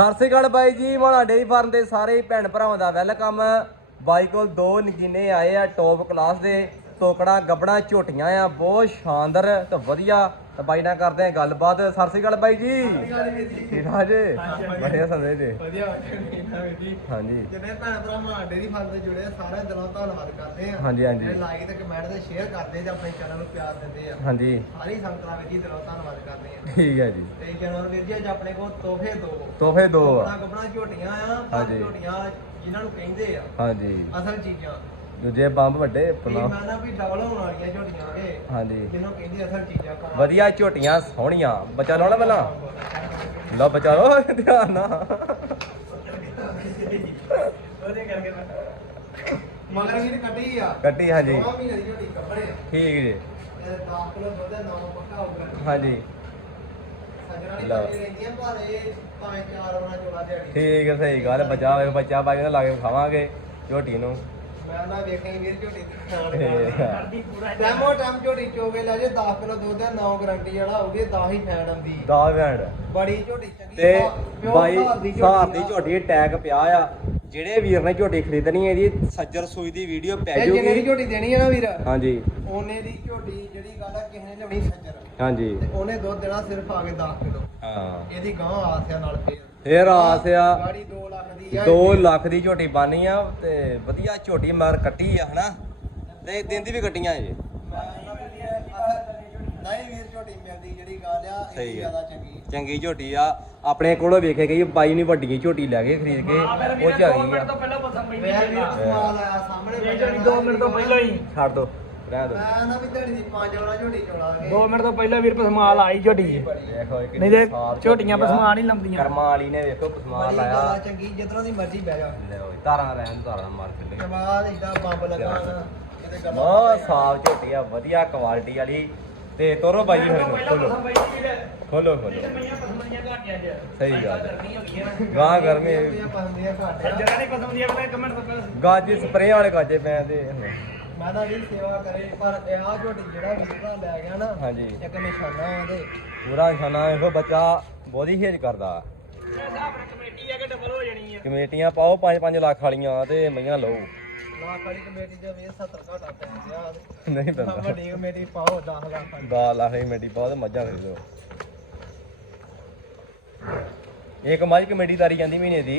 ਸਤਿ ਸ੍ਰੀ ਅਕਾਲ ਬਾਈ ਜੀ ਮਾਣਾ dairy farm ਦੇ ਸਾਰੇ ਭੈਣ ਭਰਾਵਾਂ ਦਾ ਵੈਲਕਮ। ਬਾਈ ਕੋਲ ਦੋ ਨਗੀਨੇ ਆਏ ਆ ਟੌਪ ਕਲਾਸ ਦੇ ਟੋਕੜਾ ਗੱਬੜਾ, ਝੋਟੀਆਂ ਆ, ਬਹੁਤ ਸ਼ਾਨਦਾਰ ਤੇ ਵਧੀਆ ਤੇ ਬਾਈ ਨਾਲ ਕਰਦੇ ਆ ਗੱਲਬਾਤ। ਸਤਿ ਸ੍ਰੀ ਅਕਾਲ ਬਾਈ ਜੀ। ਠੀਕ ਠਾਕ ਜੀ? ਬੜਿਆ ਸੰਦੇ ਜੀ। ਵਧੀਆ ਜੀ। ਹਾਂਜੀ। ਜਿੰਨੇ ਭੈਣ ਭਰਾ ਮਾਂ ਡੇਰੀ ਫਾਰਮ ਤੇ ਜੁੜੇ ਆ ਸਾਰਿਆਂ ਦਿਲੋਂ ਧੰਨਵਾਦ ਕਰਦੇ ਆ। ਹਾਂਜੀ, ਹਾਂਜੀ। ਜਿਹੜੇ ਲਾਈਕ ਤੇ ਕਮੈਂਟ ਤੇ ਸ਼ੇਅਰ ਕਰਦੇ ਤੇ ਆਪਣੇ ਚੈਨਲ ਨੂੰ ਪਿਆਰ ਦਿੰਦੇ ਆ। ਹਾਂਜੀ। ਸਾਰੀ ਸੰਗਤਾਂ ਵਿੱਚ ਜੀ ਦਿਲੋਂ ਧੰਨਵਾਦ ਕਰਦੇ ਆ। ਠੀਕ ਹੈ ਜੀ। ਤੇ ਜਨਵਰ ਵੀਰ ਜੀ ਅੱਜ ਆਪਣੇ ਕੋਲ ਤੋਹਫੇ ਦੋ। ਤੋਹਫੇ ਦੋ ਕੱਪੜਾ ਆ। ਕੱਪੜਾ ਝੋਟੀਆਂ ਆ। ਝੋਟੀਆਂ ਜਿਨ੍ਹਾਂ ਨੂੰ ਕਹਿੰਦੇ ਆ। ਹਾਂਜੀ। ਅਸਲ ਚੀਜ਼ਾਂ। ਦੂਜੇ ਬੰਬ ਵੱਡੇ ਵੀ ਪਨਾ ਮੈਂ ਨਾ ਵੀ ਡਬਲ ਹੋਣ ਵਾਲੀਆਂ ਝੋਟੀਆਂ ਨੇ ਹਾਂਜੀ। ਜਿਹਨੂੰ ਕਹਿੰਦੇ ਅਸਲ ਚੀਜ਼ਾਂ ਕਮਾਲ ਵਧੀਆ ਝੋਟੀਆਂ ਸੋਹਣੀਆਂ। ਬੱਚਾ ਲਾਉਣਾ ਪਹਿਲਾਂ। ਲਓ ਬੱਚਾ ਲਓ ਧਿਆਨ ਨਾਲ। ਉਹਦੇ ਕਰਕੇ ਮੈਂ ਮਗਰ ਵੀਰ ਕੱਢੀ ਆ। ਕੱਟੀ ਹਾਂਜੀ। ਠੀਕ ਜੀ। ਇਹ 10 ਕਿਲੋ ਦੁੱਧ ਦਾ ਨਾਮ ਪੱਕਾ ਹੋਊਗਾ ਹਾਂਜੀ। ਲਓ। ਠੀਕ ਹੈ ਸਹੀ ਗੱਲ ਬੱਚਾ ਬੱਚਾ ਬਾਈ ਨਾਲ ਲਾ ਕੇ ਖਾਵਾਂਗੇ ਝੋਟੀ ਨੂੰ। ਮੈਂ ਨਾ ਵੇਖਣੀ ਵੀਰ ਝੋਟੀ ਠੀਕ ਆ। ਟੈਮੋ ਟੈਮ ਝੋਟੀ ਚੋਗੇ ਲੈ ਜੇ 10 ਕਿਲੋ ਦੁੱਧ ਦਾ 9 ਗਰੰਟੀ ਵਾਲਾ ਹੋਊਗੀ 10 ਹੀ ਫੈਨ ਆਉਂਦੀ। ਦਾ ਵੈਂਡ ਬੜੀ ਝੋਟੀ ਚੰਗੀ ਤੇ ਬਾਈ ਸਾਰ ਦੀ। ਝੋਟੀ ਟੈਗ ਪਿਆ ਆ। ਜਿਹੜੇ ਵੀਰ ਨੇ ਝੋਟੀ ਖਰੀਦਣੀ ਹੈ ਇਹਦੀ ਸੱਜਰ ਸੂਈ ਦੀ ਵੀਡੀਓ ਪੈ ਇਹ ਜਿੰਨੇ ਦੀ ਜਾਊਗੀ ਝੋਟੀ ਦੇਣੀ ਆ ਨਾ ਵੀਰ? ਹਾਂਜੀ। ਉਹਨੇ ਦੀ ਝੋਟੀ ਜਿਹੜੀ ਗੱਲ ਆ ਕਿਸੇ ਨੇ ਲਿਆਉਣੀ ਸੱਜਰ। ਹਾਂਜੀ। ਤੇ ਉਹਨੇ ਦੁੱਧ ਦੇਣਾ ਸਿਰਫ ਆ ਕੇ 10 ਕਿਲੋ। ਹਾਂ। ਇਹਦੀ ਗਾਂ ਆਸਿਆ ਨਾਲ ਫੇਰ। ਫੇਰ ਆਸ ਆ ਗਾੜੀ 2 ਲੱਖ ਦੀ ਆ 2 ਲੱਖ ਦੀ ਝੋਟੀ ਬਾਨੀ ਆ ਤੇ ਵਧੀਆ ਝੋਟੀ ਮਗਰ ਕੱਟੀ ਆ ਹਨਾ? ਤੇ ਦਿੰਦੀ ਵੀ ਕੱਟੀਆਂ ਜੀ ਨਹੀਂ ਵੀਰ ਝੋਟੀ ਮਿਲਦੀ ਜਿਹੜੀ ਗੱਲ ਆ ਇਹ ਸਹੀ। ਜ਼ਿਆਦਾ ਚੰਗੀ ਚੰਗੀ ਝੋਟੀ ਆ। ਆਪਣੇ ਕੋਲੋਂ ਵੇਖੇ ਗਈ ਬਾਈ ਨੇ ਵੱਡੀ ਝੋਟੀ ਲੈ ਕੇ ਖਰੀਦ ਕੇ ਉਹ ਚ ਆ। ਮੈਂ ਵੀਰ ਸਮਾਲ ਆਇਆ ਸਾਹਮਣੇ ਇਹ ਝੋਟੀ ਦੋ ਮਿੰਟ ਤੋਂ ਪਹਿਲਾਂ ਹੀ। ਛੱਡ ਦੋ ਰਹਿ ਦੋ। ਮੈਂ ਨਾ ਵੀ ਝੜੀ ਦੀ ਪੰਜ ਵਾਲਾ ਝੋਟੀ ਚੋਲਾਂਗੇ 2 ਮਿੰਟ ਤੋਂ ਪਹਿਲਾਂ ਵੀਰ ਪਸਮਾਲ ਆਈ ਝੋਟੀ। ਇਹ ਕਿੰਨੀ ਨਹੀਂ ਤੇ ਸਾਫ਼ ਝੋਟੀਆਂ ਝੋਟੀ ਆ। ਪਸਮਾਨ ਹੀ ਲੰਦੀਆਂ ਕਰਮਾਂ ਵਾਲੀ ਨੇ ਵੇਖੋ ਪਸਮਾਨ ਲਾਇਆ। ਚੰਗੀ ਜਿੱਧਰੋਂ ਦੀ ਮਰਜ਼ੀ ਬਹਿ ਜਾ। ਲੈ ਓਏ ਧਾਰਾਂ ਰਹਿਣ ਧਾਰਾਂ ਮਾਰ ਕੇ ਲੈ। ਕਮਾਲ ਇਦਾਂ ਬੰਬ ਲੱਗਾ ਨਾ ਗੱਲਾਂ ਬਹੁਤ ਸਾਫ਼ ਝੋਟੀ ਆ ਵਧੀਆ ਕੁਆਲਿਟੀ ਵਾਲੀ। ਤੇ ਤੋਰੋ ਬਾਈ ਫਿਰ ਨੂੰ ਖੋਲੋ। ਖੋਲੋ ਖੋਲੋ। ਸਹੀ ਗੱਲ ਹੈ। ਗਾਂ ਗਰਮੀ ਗਾਜੇ ਸਪਰੇਅ ਵਾਲੇ ਗਾਜੇ ਪੈਂਦੇ ਮੈਂ ਤਾਂ ਵੀ ਸੇਵਾ ਕਰੇ ਪਰ ਇਹ ਆ ਝੋਟੀ ਜਿਹੜਾ ਵੀਰਾ ਲੈ ਗਿਆ ਨਾ ਹਾਂਜੀ। ਇੱਕ ਨਿਸ਼ਾਨਾ ਉਹਦੇ। ਪੂਰਾ ਨਿਸ਼ਾਨਾ ਇਹੋ ਬੱਚਾ ਬਹੁਤੀ ਹੇਜ ਕਰਦਾ। ਕਮੇਟੀ ਆ ਕੇ ਡਬਲ ਹੋ ਜਾਣੀ ਆ। ਕਮੇਟੀਆਂ ਪਾਓ 5-5 ਲੱਖ ਵਾਲੀਆਂ ਤੇ ਮਈਆਂ ਲਓ। ਲੱਖ ਵਾਲੀ ਕਮੇਟੀ ਦੇ ਵੀ 70 ਘਾਟਾ ਪੈ ਗਿਆ। ਨਹੀਂ ਪੈਂਦਾ। ਵੱਡੀ ਕਮੇਟੀ ਪਾਓ 10 ਲੱਖ ਵਾਲੀ। 10 ਲੱਖ ਦੀ ਕਮੇਟੀ ਪਾਓ ਤੇ ਮੱਝਾਂ ਖਰੀਦ ਲਓ। ਇੱਕ ਮੱਝ ਕਮੇਟੀ ਤਾਰੀ ਜਾਂਦੀ ਮਹੀਨੇ ਦੀ।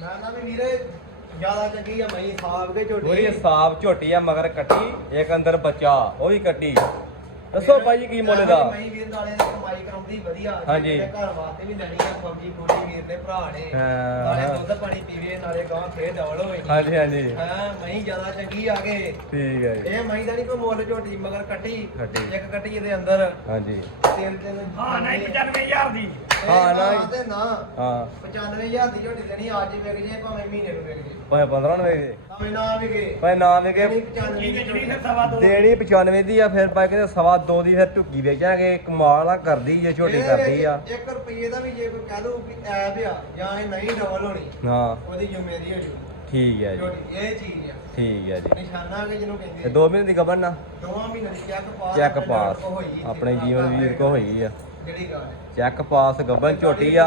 ਮੈਂ ਨਾ ਵੀ ਵੀਰੇ ਜ਼ਿਆਦਾ ਚੰਗੀ ਆ ਮਈ ਸਾਫ਼ ਕੇ ਝੋਟੀ। ਪੂਰੀ ਸਾਫ਼ ਝੋਟੀ ਆ ਮਗਰ ਕੱਟੀ ਇੱਕ ਅੰਦਰ ਬੱਚਾ ਉਹ ਵੀ ਕੱਟੀ। ਦੱਸੋ ਭਾਈ ਕੀ ਮੁੱਲ ਦਾ ਮਈ ਵੀਰ ਨਾਲੇ ਦੀ ਕਮਾਈ ਕਰਾਉਂਦੀ ਵਧੀਆ। ਹਾਂਜੀ। ਜਿਹੜੇ ਘਰ ਵਾਸਤੇ ਵੀ ਲੈਣੀ ਆ ਫੌਜੀ ਵੀਰ ਦੇ ਭਰਾ ਨੇ। ਹਾਂ। ਨਾਲੇ ਦੁੱਧ ਪਾਣੀ ਪੀਵੇ ਨਾਲੇ ਗਾਂ ਫੇਰ ਡਬਲ ਹਾਂਜੀ ਹਾਂਜੀ। ਹਾਂ ਜ਼ਿਆਦਾ ਚੰਗੀ ਆ ਗਏ ਠੀਕ ਹੈ ਜੀ। ਇਹ ਮਈ ਦਾ ਨਹੀਂ ਕੋਈ ਮੁੱਲ ਝੋਟੀ ਮਗਰ ਕੱਟੀ। ਕੱਟੀ। ਇੱਕ ਕੱਟੀ ਇਹਦੇ ਅੰਦਰ। ਹਾਂਜੀ। ਤਿੰਨ ਤਿੰਨ ਹਾਂ ਨਹੀਂ 95000 ਦੀ। ਇਹ ਹਾਂ, ਨਾ। ਤੇ ਹਾਂ। 95000 ਦੀ ਝੋਟੀ ਦੇਣੀ ਅੱਜ ਵਿਕ ਜੇ ਭਾਵੇਂ ਮਹੀਨੇ ਨੂੰ ਵਿਕ ਜੇ। ਭਾਵੇਂ 15 ਨੂੰ ਵੇਚਦੇ ਭਾਵੇਂ ਨਾ ਵਿਕੇ। ਭਾਵੇਂ ਨਾ ਵੇਗੇ ਦੇਣੀ 95 ਠੀਕ ਦੀ ਜਿਹੜੀ ਝੋਟੀ। ਫਿਰ ਸਵਾ ਦੋ? ਦੇਣੀ 95 ਦੀ ਆ ਫਿਰ ਬਾਈ ਕਹਿੰਦੇ ਸਵਾ ਦੋ ਦੀ ਫਿਰ ਢੁੱਕੀ ਵੇਚਾਂਗੇ। ਕਮਾਲ ਆ ਕਰਦੀ ਜੇ ਝੋਟੀ ਕਰਦੀ ਆ। ਵਿੱਚ ਇੱਕ ਰੁਪਏ ਦਾ ਵੀ ਜੇ ਕੋਈ ਕਹਿ ਦੂ ਵੀ ਐਪ ਆ ਜਾਂ ਇਹ ਨਹੀਂ ਡਬਲ ਹੋਣੀ ਹਾਂ। ਉਹਦੀ ਜ਼ਿੰਮੇਵਾਰੀ ਹੋ ਜੂ ਠੀਕ ਹੈ ਜੀ। ਝੋਟੀ ਇਹ ਚੀਜ਼ ਆ। ਠੀਕ ਹੈ ਜੀ। ਨਿਸ਼ਾਨਾ ਕਿ ਜਿਹਨੂੰ ਇਹ ਕਹਿੰਦੇ ਦੋ ਮਹੀਨੇ ਦੀ ਖਬਰ ਨਾ। ਦੋਵਾਂ ਮਹੀਨੇ ਦੀ ਚੈੱਕ ਪਾਸ ਚੈੱਕ ਆਪਣੇ ਪਾਸ। ਹੋਈ ਆਪਣੇ ਜੀਵਨ ਵੀਰ ਕੋ ਹੋਈ ਆ। ਜਿਹੜੀ ਚੈੱਕ ਪਾਸ ਗੱਬਨ ਝੋਟੀ ਆ।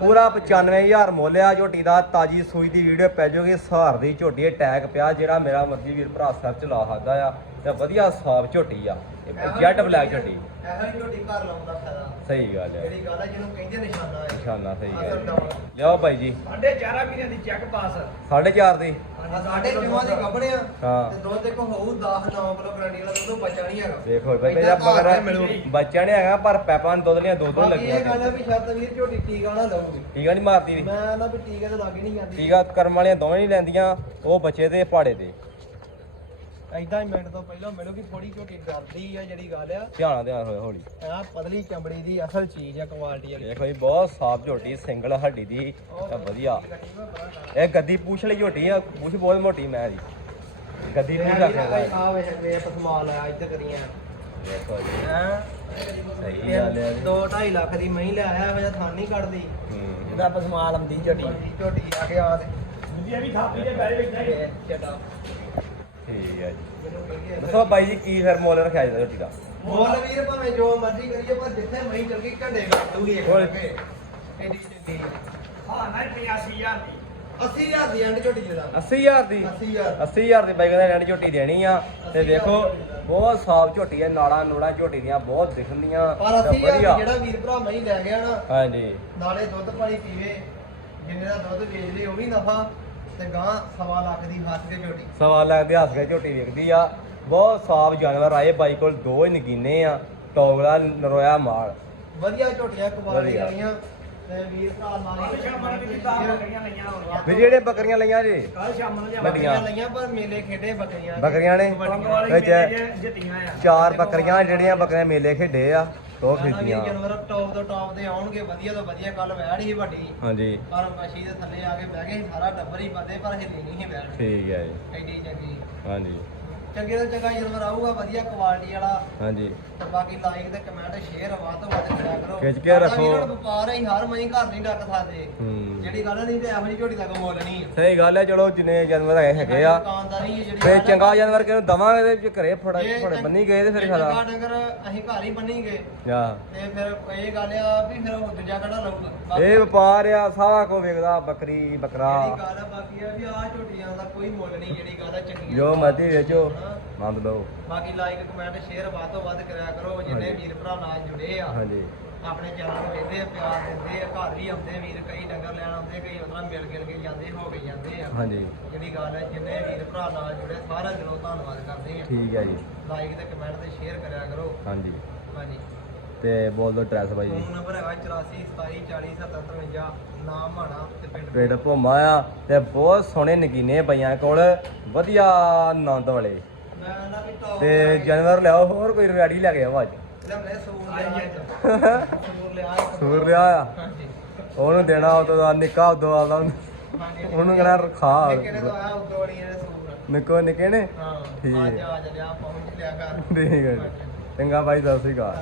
ਪੂਰਾ 95000 ਮੁੱਲ ਆ ਝੋਟੀ ਦਾ। ਤਾਜੀ ਸੂਈ ਦੀ ਵੀਡੀਓ ਪੈ ਜਾਊਗੀ ਸਹਾਰ ਦੀ ਝੋਟੀ ਟੈਗ ਪਿਆ ਜਿਹੜਾ ਮੇਰਾ ਮਰਜ਼ੀ ਵੀਰ ਭਰਾ ਸਰਚ ਲਾ ਸਕਦਾ ਆ। ਤੇ ਵਧੀਆ ਸਾਫ਼ ਝੋਟੀ ਆ ਜੈਟ ਬਲੈਕ ਝੋਟੀ ਇਹੋ ਜਿਹੀ ਝੋਟੀ ਘਰ ਲਾਉਣ ਦਾ ਫਾਇਦਾ। ਸਹੀ ਗੱਲ ਹੈ। ਜਿਹੜੀ ਗੱਲ ਹੈ ਜਿਹਨੂੰ ਕਹਿੰਦੇ ਨਿਸ਼ਾਨਾ ਹੈ। ਨਿਸ਼ਾਨਾ ਸਹੀ ਹੈ। ਅਸਲ ਜੀ। ਡਬਲ ਲਿਆਓ ਬਾਈ ਜੀ। ਸਾਢੇ 4 ਮਹੀਨੇ ਦੀ ਚੈੱਕ ਪਾਸ 4.5 ਦੀ। ਆ ਸਾਡੇ ਜਮਾਂ ਦੇ ਕੱਪੜੇ ਆ ਹਾਂ। ਤੇ ਦੁੱਧ ਦੇਖੋ ਹੋਊ 10 9 ਕਿਲੋ ਗਰੰਟੀ ਵਾਲਾ ਦੁੱਧ ਬਚਾ ਨਹੀਂ ਹੈਗਾ। ਦੇਖੋ ਪਹਿਲੇ ਏਦਾਂ ਜਾਂ ਘਰ ਮਗਰ ਮਿਲੂ। ਬੱਚਾ ਨੇ ਹੈਗਾ ਪਰ ਪੈਪਾਂ ਦੁੱਧ ਲੀਆਂ ਦੋ ਦੋ ਬਾਕੀ ਇਹ ਗੱਲ ਲੱਗੀਆਂ ਹੈ ਵੀ ਸ਼ਰਤ ਵੀਰ ਝੋਟੀ ਟੀਕਾ ਨਾ ਲਾਉਂਗੀ। ਟੀਕਾ ਨਹੀਂ ਮਾਰਦੀ ਵੀ। ਮੈਂ ਨਾ ਵੀ ਟੀਕੇ ਤੇ ਲੱਗ ਹੀ ਨਹੀਂ ਜਾਂਦੀ। ਟੀਕਾ ਕਰਮ ਵਾਲੀਆਂ ਦੋਵੇਂ ਨਹੀਂ ਲੈਂਦੀਆਂ ਉਹ ਬੱਚੇ ਦੇ ਪਹਾੜੇ ਦੇ। ਐਦਾਂ ਹੀ ਮਿੰਟ ਤੋਂ ਪਹਿਲਾਂ ਮਿਲੂਗੀ ਥੋੜੀ ਝੋਟੀ ਡਰਦੀ ਆ ਜਿਹੜੀ ਗੱਲ ਆ। ਧਿਆਨ ਧਿਆਨ ਹੋਏ ਹੌਲੀ। ਆ ਪਤਲੀ ਚਮੜੀ ਦੀ ਅਸਲ ਚੀਜ਼ ਆ ਕੁਆਲਿਟੀ ਵਾਲੀ। ਦੇਖੋ ਜੀ ਬਹੁਤ ਸਾਫ਼ ਝੋਟੀ ਸਿੰਗਲ ਹੱਡੀ ਦੀ ਤਾਂ ਵਧੀਆ। ਇਹ ਗੱਦੀ ਪੂਛ ਲਈ ਝੋਟੀ ਆ ਪੂਛ ਬਹੁਤ ਮੋਟੀ ਮੈਂ ਦੀ ਗੱਦੀ ਨਹੀਂ ਰੱਖਿਆ ਆ ਵੇ ਵੇ ਪਸਮਾਲ ਆ ਇੱਧਰ ਕਰੀਆਂ। ਦੇਖੋ ਜੀ। ਹੈ? ਸਹੀ ਗੱਲ ਹੈ ਜੀ। 2 2.5 ਲੱਖ ਦੀ ਮਹੀਂ ਲੈ ਆਇਆ ਹੋਇਆ ਥਾਂ ਨਹੀਂ ਕੱਢਦੀ। ਹੂੰ। ਜਿਹਦਾ ਪਸਮਾਲ ਆਉਂਦੀ ਝੋਟੀ। ਝੋਟੀ ਆ ਕੇ ਆ ਦੇ ਇਹ ਵੀ ਥਾਪੀ ਦੇ ਬੈਠ ਬੈਠਾ ਹੀ ਠੀਕ ਹੈ ਜੀ। ਦੱਸੋ ਬਾਈ ਜੀ ਕੀ ਫਿਰ ਮੁੱਲ ਰੱਖਿਆ ਜੀ ਝੋਟੀ ਦਾ? ਮੁੱਲ ਵੀਰ ਭਾਵੇਂ ਜੋ ਮਰਜ਼ੀ ਕਰੀਏ ਪਰ ਜਿੱਥੇ ਮਹੀਂ ਚਲ ਗਈ ਘੰਡੇ ਕੱਢੂਗੀ ਇੱਕ ਹੋਰ। ਲੱਗੇ ਐਡੀ ਚੰਗੀ ਆ। ਜਾਣਾ 85000 ਦੀ। 80000 ਦੀ ਐਂਡ ਝੋਟੀ ਜਿਹੜਾ। 80000 ਦੀ? 80000 80000 ਦੀ ਬਾਈ ਕਹਿੰਦਾ ਰੈਡ ਝੋਟੀ ਦੇਣੀ ਆ। ਤੇ ਵੇਖੋ ਬਹੁਤ ਸਾਫ਼ ਝੋਟੀ ਆ ਨਾਲਾਂ ਨੂੜਾਂ ਝੋਟੀ ਦੀਆਂ ਬਹੁਤ ਦਿਖਣਦੀਆਂ ਪਰ ਤੇ 80000 ਵਧੀਆ ਦੀ ਜਿਹੜਾ ਵੀਰ ਭਰਾ ਮਹੀਂ ਲੈ ਗਿਆ ਨਾ ਹਾਂਜੀ। ਨਾਲੇ ਦੁੱਧ ਪਾਣੀ ਪੀਵੇ ਜਿੰਨੇ ਦਾ ਦੁੱਧ ਵੇਚ ਲਈ ਉਹ ਵੀ ਨਫਾ। ਤੇ ਗਾਂ ਸਵਾ ਲੱਖ ਦੀ ਹੱਥ ਕੇ ਝੋਟੀ। ਸਵਾ ਲੱਖ ਦੇ ਹੱਸ ਕੇ ਝੋਟੀ ਵਿਕਦੀ ਆ। ਬਹੁਤ ਸਾਫ਼ ਜਾਨਵਰ ਆਏ ਬਾਈ ਕੋਲ ਦੋ ਹੀ ਨਗੀਨੇ ਆ ਟੋਗਲਾ ਨਰੋਇਆ ਮਾਲ। ਵਧੀਆ ਝੋਟੀਆਂ ਕੁਆਲਿਟੀ ਵਧੀਆ। ਵਾਲੀਆਂ ਵੀ ਜਿਹੜੇ ਬੱਕਰੀਆਂ ਲਈਆਂ ਜੀ? ਕੱਲ ਸ਼ਾਮਾਂ ਨੂੰ। ਬੱਕਰੀਆਂ ਲਈਆਂ ਪਰ ਮੇਲੇ ਖੇਡੇ ਬੱਕਰੀਆਂ ਬੱਕਰੀਆਂ ਨੇ? ਵਿੱਚ ਮੇਲੇ ਜਿੱਤੀਆਂ ਆ। ਚਾਰ ਬੱਕਰੀਆਂ ਜਿਹੜੀਆਂ ਬੱਕਰੀਆਂ ਮੇਲੇ ਖੇਡੇ ਆ। ਉਹ ਵੀ ਖਰੀਦੀਆਂ ਜਾਨਵਰ ਟੌਪ ਤੋਂ ਟੌਪ ਦੇ ਆਉਣਗੇ ਵਧੀਆ ਤੋਂ ਵਧੀਆ ਕੱਲ ਵੈੜ ਹੀ ਵੱਡੀ। ਹਾਂਜੀ। ਪਰ ਮੱਛੀ ਦੇ ਥੱਲੇ ਆ ਕੇ ਬਹਿ ਗਏ ਸਾਰਾ ਟੱਬਰ ਹੀ ਬੰਦੇ ਪਰ ਹਿੱਲੀ ਨਹੀਂ ਸੀ ਵੈੜ ਠੀਕ ਹੈ ਜੀ। ਐਡੀ ਚੰਗੀ। ਹਾਂਜੀ। ਚੰਗੇ ਤੋਂ ਚੰਗਾ ਜਾਨਵਰ ਆਊਗਾ ਵਧੀਆ ਕੁਆਲਿਟੀ ਵਾਲਾ। ਹਾਂਜੀ। ਤੇ ਬਾਕੀ ਲਾਈਕ ਤੇ ਕਮੈਂਟ ਸ਼ੇਅਰ ਵੱਧ ਤੋਂ ਵੱਧ ਕਰਿਆ ਕਰੋ। ਖਿੱਚ ਕੇ ਸਾਡਾ ਰੱਖੋ। ਵੀਰ ਵਪਾਰ ਹੈ ਹਰ ਮਹੀਂ ਘਰ ਨਹੀਂ ਡੱਕ ਸਕਦੇ। ਹੂੰ। ਜਿਹੜੀ ਗੱਲ ਨਹੀਂ ਤੇ ਇਹੋ ਜਿਹੀ ਝੋਟੀ ਦਾ ਮੁੱਲ ਨਹੀਂ ਸਹੀ ਗੱਲ ਹੈ ਚਲੋ ਜਿੰਨੇ ਜਾਨਵਰ ਹੈਗੇ ਹੈਗੇ ਆ। ਦੁਕਾਨਦਾਰੀ ਹੈ ਜਿਹੜੀ ਤੇ ਆ, ਚੰਗਾ ਜਾਨਵਰ ਕਿਹਨੂੰ ਦਵਾਂਗੇ ਤੇ ਜੇ ਘਰੇ ਫੜਾ ਜੇ ਫੜੇ ਚੰਗ- ਬੰਨੀ ਗਏ ਤੇ ਫਿਰ ਜੇ ਫਾਇਦਾ ਚੰਗਾ ਡੰਗਰ ਅਸੀਂ ਘਰ ਹੀ ਬੰਨੀ ਗਏ ਆ ਤੇ ਫਿਰ ਇਹ ਗੱਲ ਆ ਵੀ ਫਿਰ ਉਹ ਦੂਜਾ ਕਿਹੜਾ ਲਊਗਾ। ਬਾਕੀ ਇਹ ਵਪਾਰ ਆ ਸਾਰਾ ਕੋ ਵੇਖਦਾ ਬੱਕਰੀ ਬੱਕਰਾ। ਜਿਹੜੀ ਗੱਲ ਆ ਬਾਕੀ ਆ ਵੀ ਆਹ ਝੋਟੀਆਂ ਦਾ ਕੋਈ ਮੁੱਲ ਨਹੀਂ ਜਿਹੜੀ ਗੱਲ ਆ ਚੰਗੀਆਂ। ਜੋ ਮਰਜ਼ੀ ਵੇਚੋ। ਮੰਗ ਲਓ। ਬਾਕੀ ਲਾਈਕ ਕਮੈਂਟ ਸ਼ੇਅਰ ਵੱਧ ਤੋਂ ਵੱਧ ਕਰਿਆ ਕਰੋ। ਜਿੰਨੇ। ਵੀਰ ਭਰਾ ਨਾਲ ਜੁੜੇ ਆ ਹਾਂਜੀ। ਆਪਣੇ ਚੈਨਲ ਨੂੰ ਵੇਖਦੇ ਆ ਪਿਆਰ ਦਿੰਦੇ ਆ ਘਰ ਵੀ ਆਉਂਦੇ ਵੀਰ ਕਈ ਡੰਗਰ ਲੈਣ ਆਉਂਦੇ ਕਈ ਉਹਨਾਂ ਮਿਲ ਗਿਲ ਕੇ ਜਾਂਦੇ ਹੋ ਕੇ ਜਾਂਦੇ ਆ। ਹਾਂਜੀ। ਜਿਹੜੀ ਗੱਲ ਹੈ ਜਿੰਨੇ ਵੀਰ ਭਰਾ ਨਾਲ ਜੁੜੇ ਸਾਰਾ ਦਿਲੋਂ ਧੰਨਵਾਦ ਕਰਦੇ ਆ। ਠੀਕ ਹੈ ਜੀ। ਲਾਈਕ ਤੇ ਕਮੈਂਟ ਤੇ ਸ਼ੇਅਰ ਕਰਿਆ ਕਰੋ। ਹਾਂਜੀ। ਹਾਂਜੀ। ਤੇ ਬੋਲ ਦੋ ਐਡਰੈਸ ਬਾਈ ਜੀ। ਫੋਨ ਨੰਬਰ ਹੈਗਾ 84 27 40 77 ਨਾਮ ਮਾਣਾ ਤੇ ਪਿੰਡ ਪਿੰਡ ਭੋਮਾ ਆ ਤੇ ਬਹੁਤ ਸੋਹਣੇ ਨਗੀਨੇ ਪਈਆਂ ਕੋਲ। ਵਧੀਆ ਆਨੰਦ ਵਾਲੇ। ਤੇ ਜਾਨਵਰ ਲਿਆਓ ਹੋਰ ਕੋਈ ਰੈਡੀ ਲੈ ਕੇ ਆਓ ਅੱਜ। ਸੂਰ ਲਿਆ ਲਿਆ ਲਿਆ ਆ। ਉਹਨੂੰ ਦੇਣਾ ਉਦੋਂ ਦਾ ਨਿੱਕਾ ਉਦੋਂ ਵਾਲਾ ਉਹਨੂੰ। ਕਹਿਣਾ ਰਖਾ। ਨਿੱਕੇ ਨਿੱਕੋ ਨੇ? ਹਾਂ ਠੀਕ। ਲਿਆ ਲਿਆ ਠੀਕ ਹੈ। ਚੰਗਾ ਅਕਾਲ ਸਤਿ ਸ਼੍ਰੀ ਅਕਾਲ।